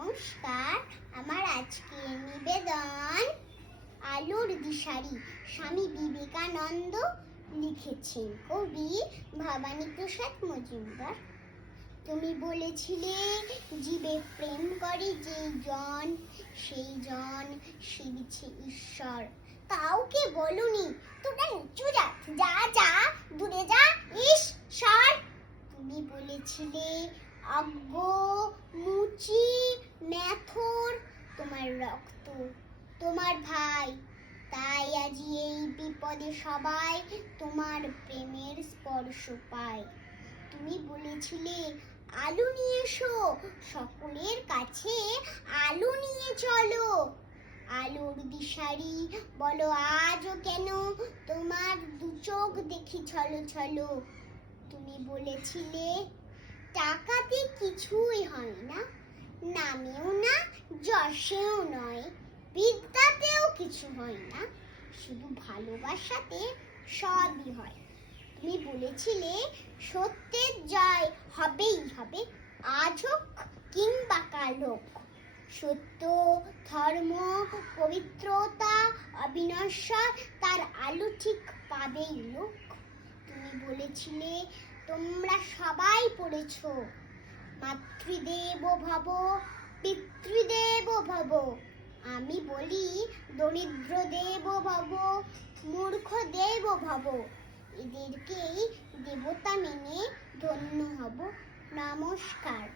নমস্কার, আমার আজকের নিবেদন আলোর দিশারি, স্বামী বিবেকানন্দ লিখেছেন, কবি ভবানী প্রসাদ মজুমদার। তুমি বলেছিলে, জীবে প্রেম করে যেই জন, সেই জন শিবিছে ঈশ্বর। কাউকে বলনি? তোটা নিচু যা যা যা, দূরে যা সর তুমি বলেছিলে, অজ্ঞ রক্ত তোমার ভাই, তাই আজি এই বিপদে সবাই তোমার প্রেমের স্পর্শ পায়। তুমি বলেছিলে, আলু নিয়ে এসো, সকলের কাছে আলু নিয়ে চলো। আলোর দিশারি, বলো আজও কেন? তোমার দু চোখ দেখি ছলো ছলো তুমি বলেছিলে, টাকাতে কিছুই যশেও নয়, বিদ্যাতেও কিছু হয় না, শুধু ভালোবাসাতে সবই হয়। তুমি বলেছিলে, সত্যের জয় হবেই হবে, আজ হোক কিংবা কাল হোক। সত্য, ধর্ম, পবিত্রতা, অবিনশ্বর, তার আলো ঠিক পাবেই লোক। তুমি বলেছিলে, তোমরা সবাই পড়েছ, মাতৃদেব ভব, পিতৃদেব ভব আমি বলি, দরিদ্র দেব ভব, মূর্খ দেব ভব। এদেরকেই দেবতা মেনে ধন্য হব। নমস্কার।